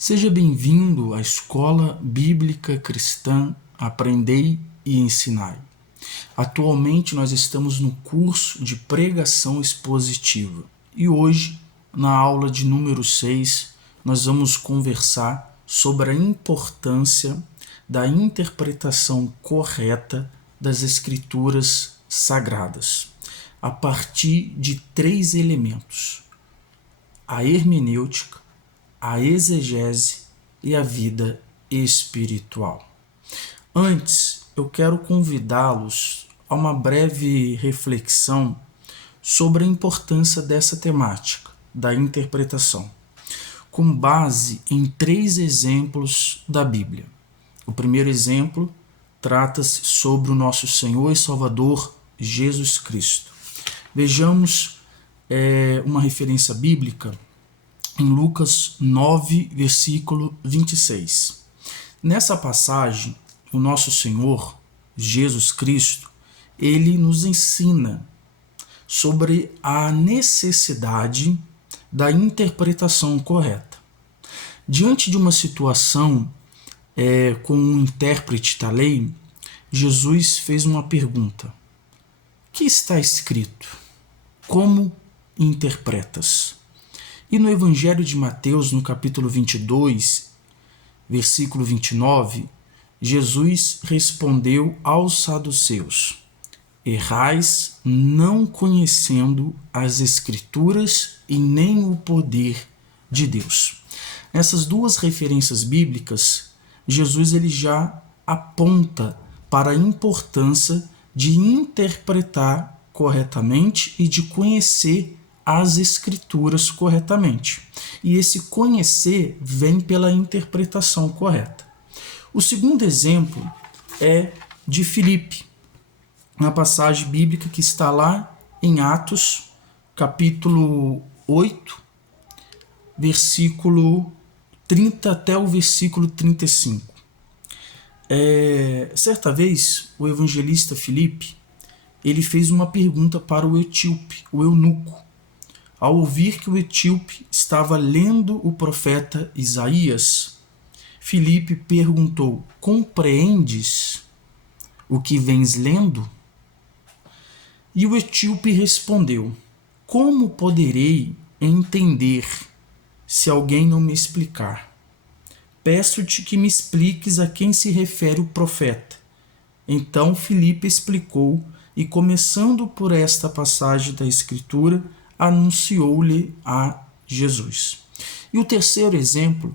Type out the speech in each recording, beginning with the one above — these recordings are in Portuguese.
Seja bem-vindo à Escola Bíblica Cristã Aprendei e Ensinai. Atualmente nós estamos no curso de Pregação Expositiva e hoje, na aula de número 6, nós vamos conversar sobre a importância da interpretação correta das Escrituras Sagradas, a partir de 3 elementos: a hermenêutica, a exegese e a vida espiritual. Antes, eu quero convidá-los a uma breve reflexão sobre a importância dessa temática, da interpretação, com base em 3 exemplos da Bíblia. O primeiro exemplo trata-se sobre o nosso Senhor e Salvador Jesus Cristo. Vejamos uma referência bíblica em Lucas 9, versículo 26. Nessa passagem, o nosso Senhor, Jesus Cristo, ele nos ensina sobre a necessidade da interpretação correta. Diante de uma situação com um intérprete da lei, Jesus fez uma pergunta: que está escrito? Como interpretas? E no Evangelho de Mateus, no capítulo 22, versículo 29, Jesus respondeu aos saduceus: errais não conhecendo as Escrituras e nem o poder de Deus. Nessas 2 referências bíblicas, Jesus ele já aponta para a importância de interpretar corretamente e de conhecer as Escrituras corretamente. E esse conhecer vem pela interpretação correta. O segundo exemplo é de Filipe, na passagem bíblica que está lá em Atos, capítulo 8, versículo 30 até o versículo 35. Certa vez, o evangelista Filipe, ele fez uma pergunta para o etíope, o eunuco. Ao ouvir que o etíope estava lendo o profeta Isaías, Filipe perguntou: compreendes o que vens lendo? E o etíope respondeu: como poderei entender se alguém não me explicar? Peço-te que me expliques a quem se refere o profeta. Então Filipe explicou e, começando por esta passagem da Escritura, anunciou-lhe a Jesus. E o terceiro exemplo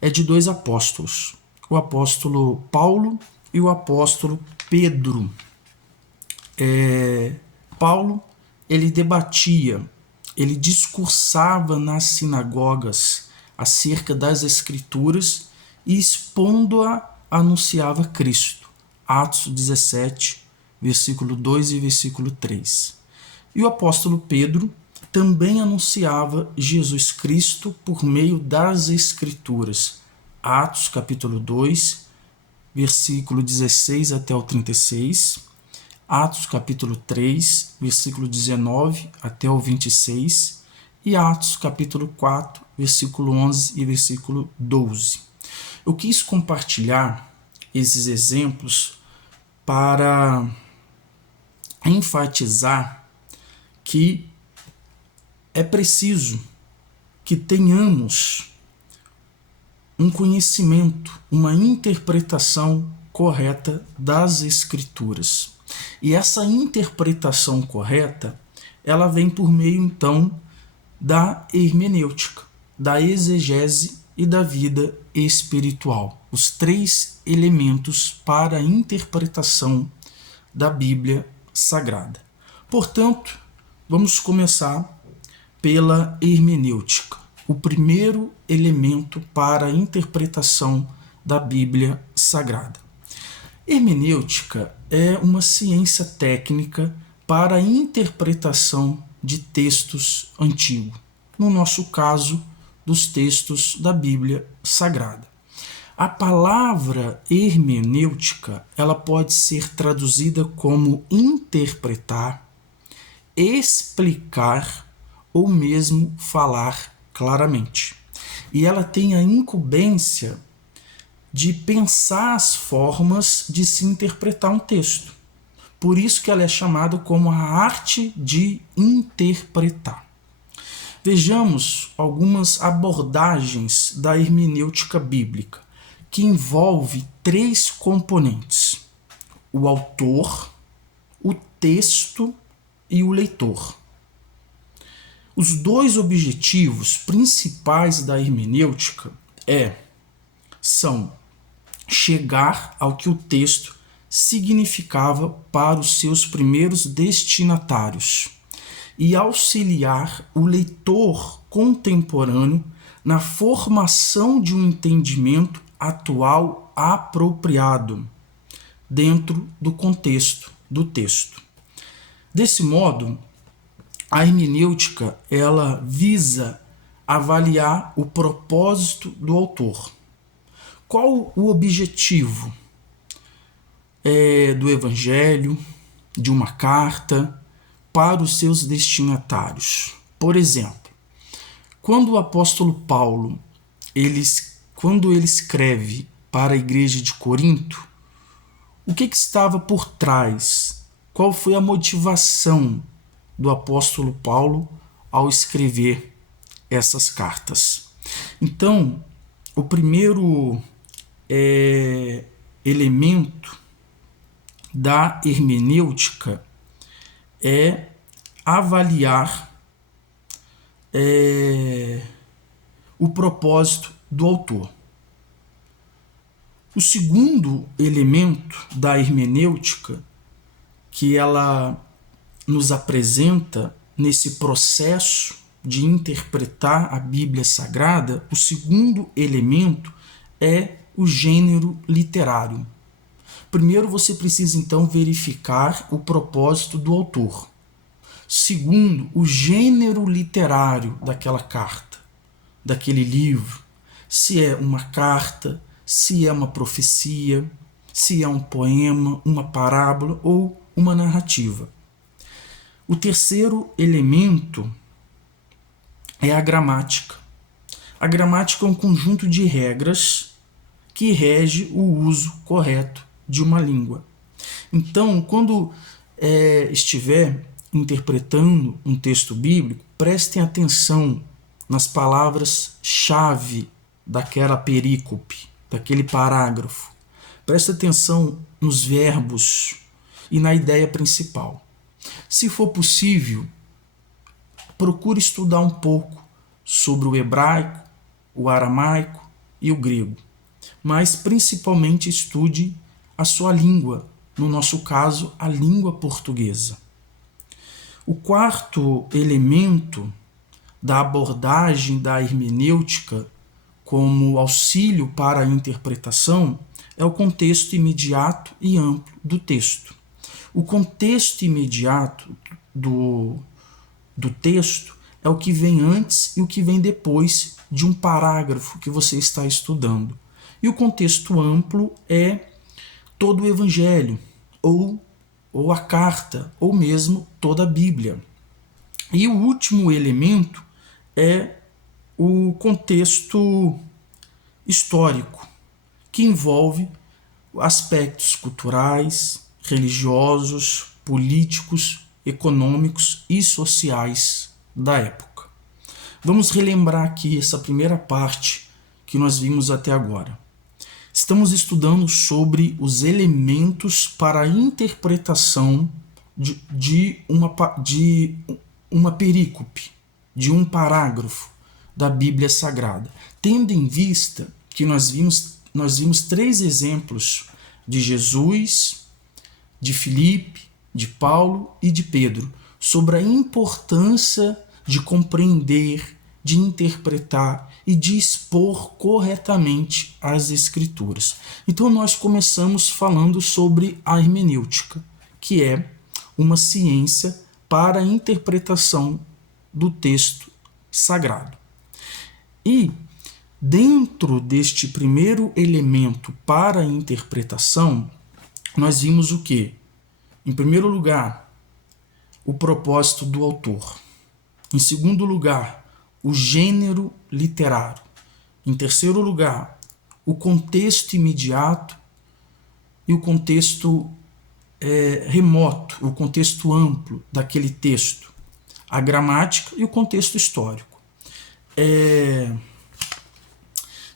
é de 2 apóstolos, o apóstolo Paulo e o apóstolo Pedro. Paulo, ele debatia, ele discursava nas sinagogas acerca das Escrituras e, expondo-a, anunciava Cristo. Atos 17, versículo 2 e versículo 3. E o apóstolo Pedro também anunciava Jesus Cristo por meio das Escrituras. Atos capítulo 2, versículo 16 até o 36. Atos capítulo 3, versículo 19 até o 26. E Atos capítulo 4, versículo 11 e versículo 12. Eu quis compartilhar esses exemplos para enfatizar que é preciso que tenhamos um conhecimento, uma interpretação correta das Escrituras. E essa interpretação correta, ela vem por meio, então, da hermenêutica, da exegese e da vida espiritual. Os 3 elementos para a interpretação da Bíblia Sagrada. Portanto, vamos começar pela hermenêutica, o primeiro elemento para a interpretação da Bíblia Sagrada. Hermenêutica é uma ciência técnica para a interpretação de textos antigos, no nosso caso, dos textos da Bíblia Sagrada. A palavra hermenêutica, ela pode ser traduzida como interpretar, explicar ou mesmo falar claramente. e ela tem a incumbência de pensar as formas de se interpretar um texto. Por isso que ela é chamada como a arte de interpretar. Vejamos algumas abordagens da hermenêutica bíblica, que envolve 3 componentes: o autor, o texto e o leitor. Os 2 objetivos principais da hermenêutica são chegar ao que o texto significava para os seus primeiros destinatários e auxiliar o leitor contemporâneo na formação de um entendimento atual apropriado dentro do contexto do texto. Desse modo, a hermenêutica ela visa avaliar o propósito do autor. Qual o objetivo do evangelho, de uma carta, para os seus destinatários? Por exemplo, quando o apóstolo Paulo quando ele escreve para a igreja de Corinto, o que estava por trás? Qual foi a motivação do apóstolo Paulo ao escrever essas cartas? Então, o primeiro elemento da hermenêutica é avaliar o propósito do autor. O segundo elemento da hermenêutica que ela nos apresenta nesse processo de interpretar a Bíblia Sagrada, o segundo elemento é o gênero literário. Primeiro, você precisa então verificar o propósito do autor. Segundo, o gênero literário daquela carta, daquele livro. Se é uma carta, se é uma profecia, se é um poema, uma parábola ou uma narrativa. O terceiro elemento é a gramática. A gramática é um conjunto de regras que rege o uso correto de uma língua. Então, quando estiver interpretando um texto bíblico, prestem atenção nas palavras-chave daquela perícope, daquele parágrafo. Prestem atenção nos verbos e na ideia principal. Se for possível, procure estudar um pouco sobre o hebraico, o aramaico e o grego, mas principalmente estude a sua língua, no nosso caso, a língua portuguesa. O quarto elemento da abordagem da hermenêutica como auxílio para a interpretação é o contexto imediato e amplo do texto. O contexto imediato do texto é o que vem antes e o que vem depois de um parágrafo que você está estudando. E o contexto amplo é todo o Evangelho, ou a carta, ou mesmo toda a Bíblia. E o último elemento é o contexto histórico, que envolve aspectos culturais, religiosos, políticos, econômicos e sociais da época. Vamos relembrar aqui essa primeira parte que nós vimos até agora. Estamos estudando sobre os elementos para a interpretação de uma perícope, de um parágrafo da Bíblia Sagrada, tendo em vista que nós vimos 3 exemplos de Jesus, de Filipe, de Paulo e de Pedro, sobre a importância de compreender, de interpretar e de expor corretamente as Escrituras. Então nós começamos falando sobre a hermenêutica, que é uma ciência para a interpretação do texto sagrado. E dentro deste primeiro elemento para a interpretação, nós vimos o quê? Em primeiro lugar, o propósito do autor. Em segundo lugar, o gênero literário. Em terceiro lugar, o contexto imediato e o contexto remoto, o contexto amplo daquele texto, a gramática e o contexto histórico.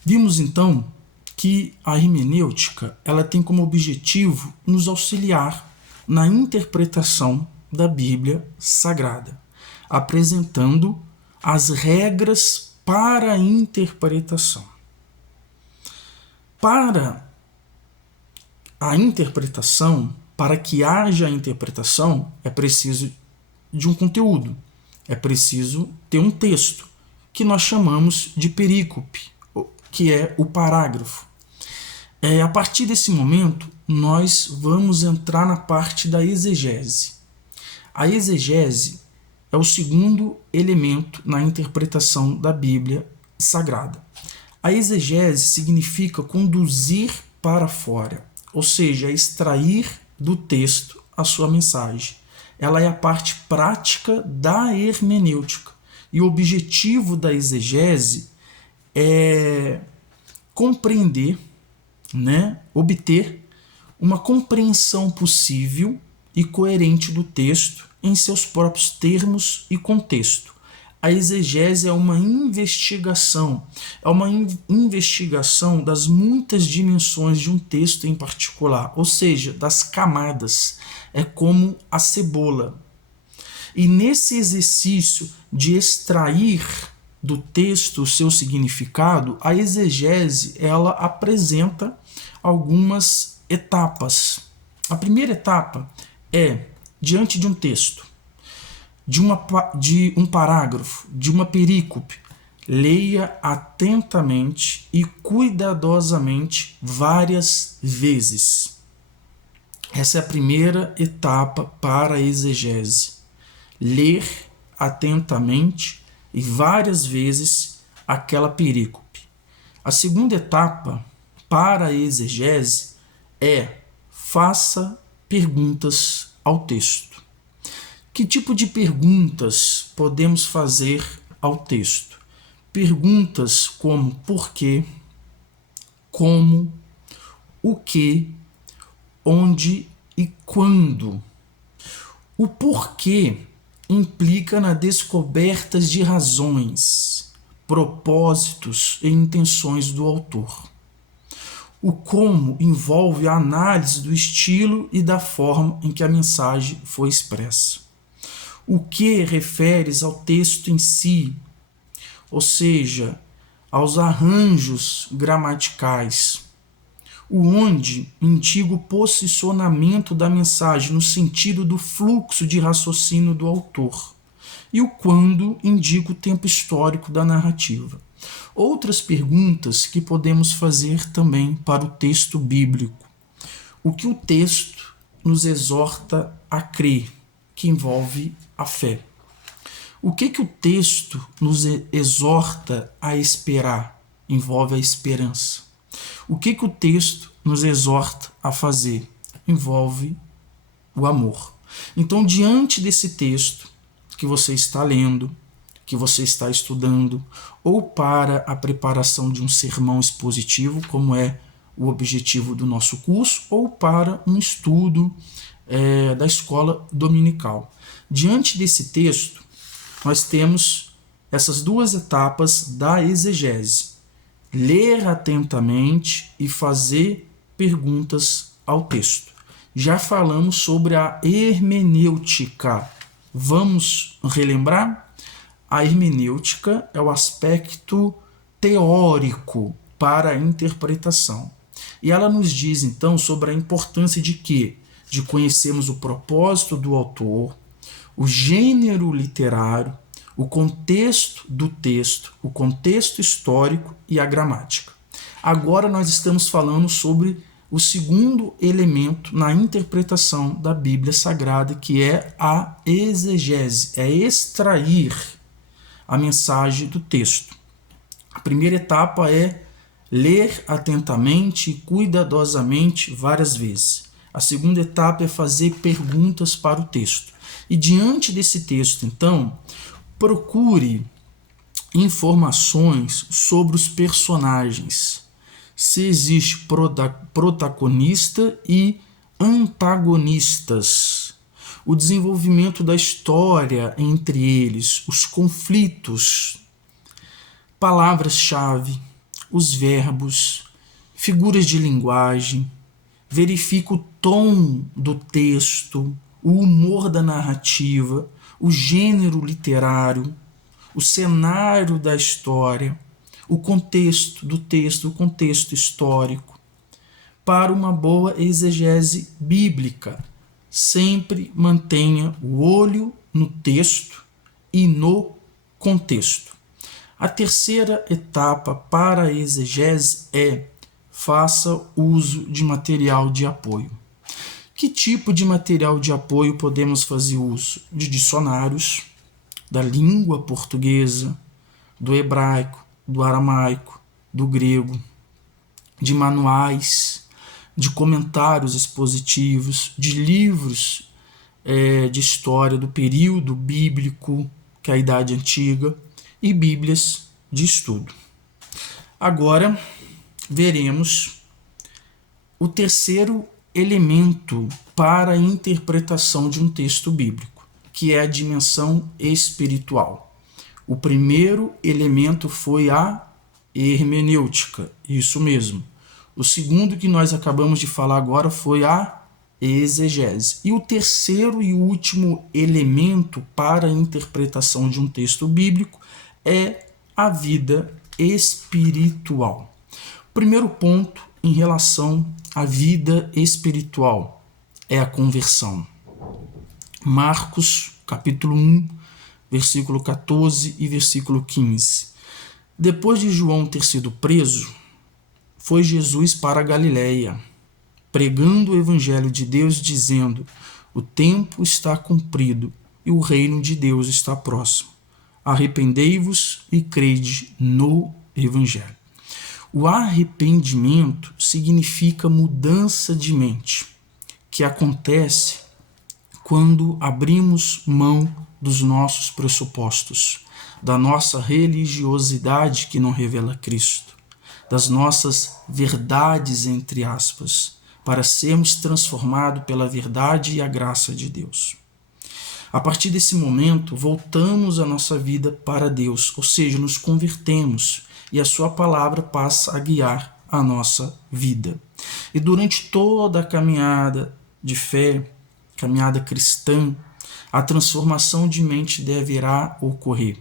Vimos então que a hermenêutica ela tem como objetivo nos auxiliar na interpretação da Bíblia Sagrada, apresentando as regras para a interpretação. Para a interpretação, para que haja interpretação, é preciso de um conteúdo, é preciso ter um texto, que nós chamamos de perícope, que é o parágrafo. A partir desse momento, nós vamos entrar na parte da exegese. A exegese é o segundo elemento na interpretação da Bíblia Sagrada. A exegese significa conduzir para fora, ou seja, extrair do texto a sua mensagem. Ela é a parte prática da hermenêutica. E o objetivo da exegese é compreender, obter uma compreensão possível e coerente do texto em seus próprios termos e contexto. A exegese é uma investigação das muitas dimensões de um texto em particular, ou seja, das camadas. É como a cebola. E nesse exercício de extrair do texto o seu significado, a exegese ela apresenta algumas etapas. A primeira etapa é, diante de um texto, de um parágrafo, de uma perícope, leia atentamente e cuidadosamente várias vezes. Essa é a primeira etapa para a exegese. Ler atentamente e várias vezes aquela perícope. A segunda etapa para a exegese é faça perguntas ao texto. Que tipo de perguntas podemos fazer ao texto? Perguntas como por quê, como, o que, onde e quando. O porquê implica na descoberta de razões, propósitos e intenções do autor. O como envolve a análise do estilo e da forma em que a mensagem foi expressa. O que refere-se ao texto em si, ou seja, aos arranjos gramaticais. O onde indica o posicionamento da mensagem no sentido do fluxo de raciocínio do autor. E o quando indica o tempo histórico da narrativa. Outras perguntas que podemos fazer também para o texto bíblico. O que o texto nos exorta a crer, que envolve a fé. O que o texto nos exorta a esperar, envolve a esperança. O que o texto nos exorta a fazer? Envolve o amor. Então, diante desse texto que você está lendo, que você está estudando, ou para a preparação de um sermão expositivo, como é o objetivo do nosso curso, ou para um estudo da escola dominical. Diante desse texto, nós temos essas duas etapas da exegese. Ler atentamente e fazer perguntas ao texto. Já falamos sobre a hermenêutica. Vamos relembrar? A hermenêutica é o aspecto teórico para a interpretação. E ela nos diz, então, sobre a importância de quê? De conhecermos o propósito do autor, o gênero literário, o contexto do texto, o contexto histórico e a gramática. Agora nós estamos falando sobre o segundo elemento na interpretação da Bíblia Sagrada, que é a exegese, é extrair a mensagem do texto. A primeira etapa é ler atentamente e cuidadosamente várias vezes. A segunda etapa é fazer perguntas para o texto. E diante desse texto, então, procure informações sobre os personagens, se existe protagonista e antagonistas, o desenvolvimento da história entre eles, os conflitos, palavras-chave, os verbos, figuras de linguagem, verifica o tom do texto, o humor da narrativa, o gênero literário, o cenário da história, o contexto do texto, o contexto histórico. Para uma boa exegese bíblica, sempre mantenha o olho no texto e no contexto. A terceira etapa para a exegese é: faça uso de material de apoio. Que tipo de material de apoio podemos fazer uso? De dicionários, da língua portuguesa, do hebraico, do aramaico, do grego, de manuais, de comentários expositivos, de livros de história do período bíblico, que é a Idade Antiga, e bíblias de estudo. Agora veremos o terceiro elemento para a interpretação de um texto bíblico, que é a dimensão espiritual. O primeiro elemento foi a hermenêutica, isso mesmo. O segundo que nós acabamos de falar agora foi a exegese. E o terceiro e último elemento para a interpretação de um texto bíblico é a vida espiritual. Primeiro ponto em relação à vida espiritual é a conversão. Marcos, capítulo 1, versículo 14 e versículo 15. Depois de João ter sido preso, foi Jesus para a Galiléia, pregando o evangelho de Deus, dizendo: o tempo está cumprido e o reino de Deus está próximo. Arrependei-vos e crede no evangelho. O arrependimento significa mudança de mente, que acontece quando abrimos mão dos nossos pressupostos, da nossa religiosidade que não revela Cristo, das nossas verdades, entre aspas, para sermos transformados pela verdade e a graça de Deus. A partir desse momento, voltamos a nossa vida para Deus, ou seja, nos convertemos e a sua palavra passa a guiar a nossa vida. E durante toda a caminhada de fé, caminhada cristã, a transformação de mente deverá ocorrer,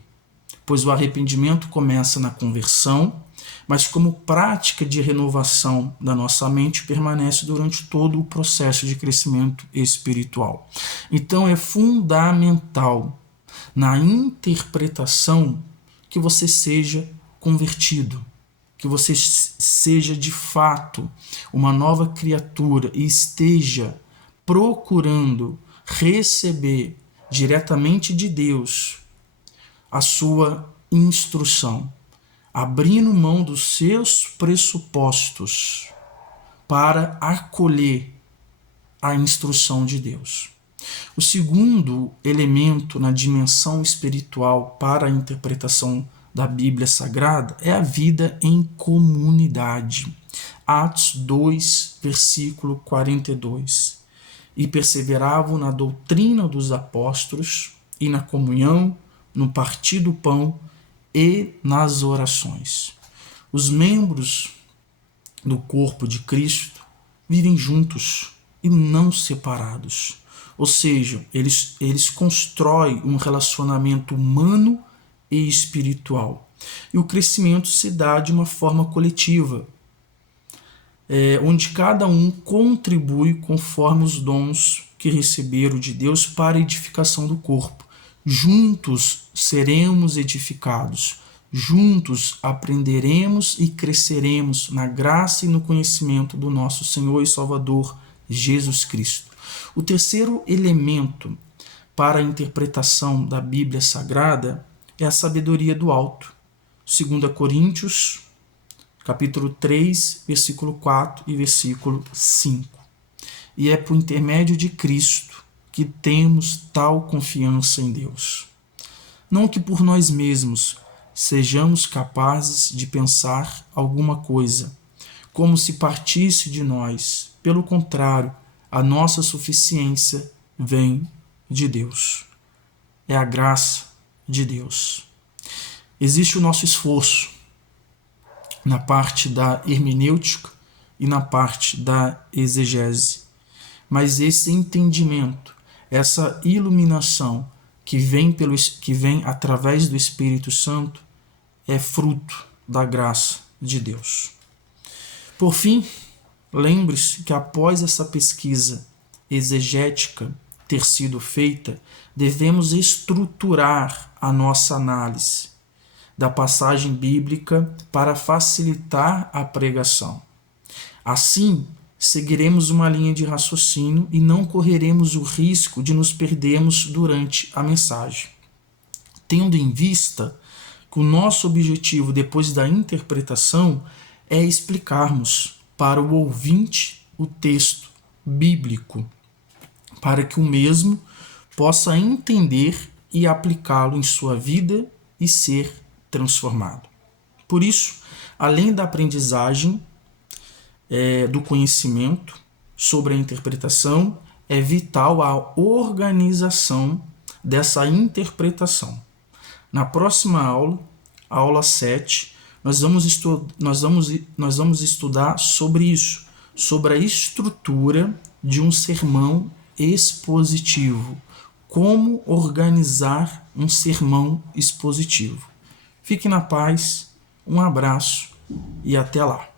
pois o arrependimento começa na conversão, mas como prática de renovação da nossa mente permanece durante todo o processo de crescimento espiritual. Então é fundamental na interpretação que você seja convertido, que você seja de fato uma nova criatura e esteja procurando receber diretamente de Deus a sua instrução, abrindo mão dos seus pressupostos para acolher a instrução de Deus. O segundo elemento na dimensão espiritual para a interpretação da Bíblia Sagrada é a vida em comunidade. Atos 2, versículo 42. E perseveravam na doutrina dos apóstolos e na comunhão, no partir do pão e nas orações. Os membros do corpo de Cristo vivem juntos e não separados. Ou seja, eles constroem um relacionamento humano e espiritual. E o crescimento se dá de uma forma coletiva, onde cada um contribui conforme os dons que receberam de Deus para a edificação do corpo. Juntos seremos edificados, juntos aprenderemos e cresceremos na graça e no conhecimento do nosso Senhor e Salvador Jesus Cristo. O terceiro elemento para a interpretação da Bíblia Sagrada é a sabedoria do alto. 2 Coríntios, capítulo 3, versículo 4 e versículo 5. E é por intermédio de Cristo que temos tal confiança em Deus. Não que por nós mesmos sejamos capazes de pensar alguma coisa, como se partisse de nós. Pelo contrário, a nossa suficiência vem de Deus. É a graça de Deus. Existe o nosso esforço na parte da hermenêutica e na parte da exegese. Mas esse entendimento, essa iluminação que vem através do Espírito Santo, é fruto da graça de Deus. Por fim, lembre-se que após essa pesquisa exegética ter sido feita, devemos estruturar a nossa análise da passagem bíblica para facilitar a pregação. Assim, seguiremos uma linha de raciocínio e não correremos o risco de nos perdermos durante a mensagem. Tendo em vista que o nosso objetivo depois da interpretação é explicarmos para o ouvinte o texto bíblico, para que o mesmo possa entender e aplicá-lo em sua vida e ser transformado. Por isso, além da aprendizagem do conhecimento sobre a interpretação, é vital a organização dessa interpretação. Na próxima aula, a aula 7, nós vamos estudar sobre isso, sobre a estrutura de um sermão expositivo, como organizar um sermão expositivo. Fique na paz, um abraço e até lá.